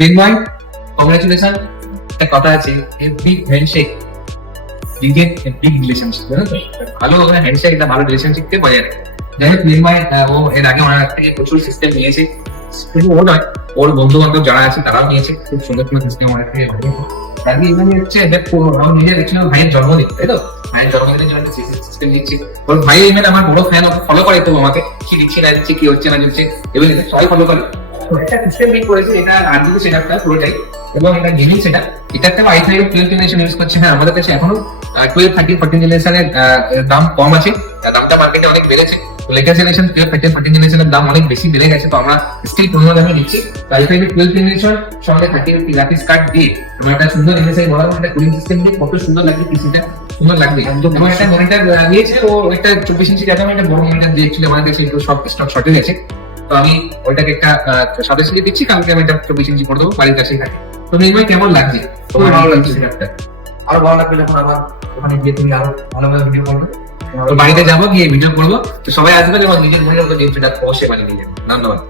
মৃন্ময়, congratulation. একটা কথা আছে, বিগ হ্যান্ডশেক বিগেট বিগ রিলেশনশিপ। ভালো হ্যান্ডশেক একটা ভালো রিলেশনশিপকে বজায় রাখে। যাই হোক, মৃন্ময় ও এর আগে ওনার থেকে প্রচুর সিস্টেম নিয়েছে, শুধু ও নয়, ওর বন্ধু বান্ধব যারা আছে তারাও নিয়েছে খুব সুন্দর সুন্দর সিস্টেম ওনার থেকে। আজকে ইভেন্ট হচ্ছে আমার নিজের দেখছিলাম ভাইয়ের জন্মদিন, তাই তো? ভাইয়ের জন্মদিনের জন্য সিস্টেম দিচ্ছি। ওর ভাই ইভেন্ট আমার বড় ফ্যান, ফলো করে তো আমাকে, কি দিচ্ছে না দিচ্ছে, কি হচ্ছে না দিচ্ছে, এবং সবাই ফলো করে। একটা সিস্টেম মেক করেছে, এটা আরজিবি সেটআপটা পুরোটাই, এবং এটা গেমিং সেটআপ। এটাতে i5 12 জেনারেশন ইউজ করছে। হ্যাঁ, আমাদের কাছে এখনো 12 13 14 জেনারেশনের দাম কম আছে, দামটা মার্কেটে অনেক বেড়েছে। তো লেটেস্ট জেনারেশন 12 13 14 জেনারেশনের দাম অনেক বেশি বেড়ে গেছে, তো আমরা স্টিল 15 দামে দিচ্ছি। তো i5 12 জেনারেশন সঙ্গে 30 গ্রাফিক্স কার্ড দিয়ে আমরা একটা সুন্দর এমএসআই বলার একটা কুলিং সিস্টেম দিয়ে কত সুন্দর লাগবে পিসিটা, সুন্দর লাগবে। এবং একটা মনিটর দিয়েছে, ও একটা 24 ইঞ্চি জায়গায় একটা বড় মনিটর দিয়েছিল, আমাদের কাছে একটু সব স্টক শর্টেজ আছে। তো আমি ওইটাকে একটা 27 ইঞ্চি দিচ্ছি, কালকে আমি এটা 24 ইঞ্চি করে দেবো, বাড়ির কাছেই থাকে। তো নির্ময়, কেমন লাগছে? খুবই ভালো লাগছে সেটআপটা। আরো ভালো লাগবে যখন আমার ওখানে গিয়ে তুমি আরো ভালোভাবে ভিডিও করবে। তো বাড়িতে যাবো, গিয়ে ভিডিও করবো, তো সবাই আসবে এবং নিজের মনের মতো জিনিসটা অবশ্যই বানিয়ে নিয়ে যাবে। ধন্যবাদ।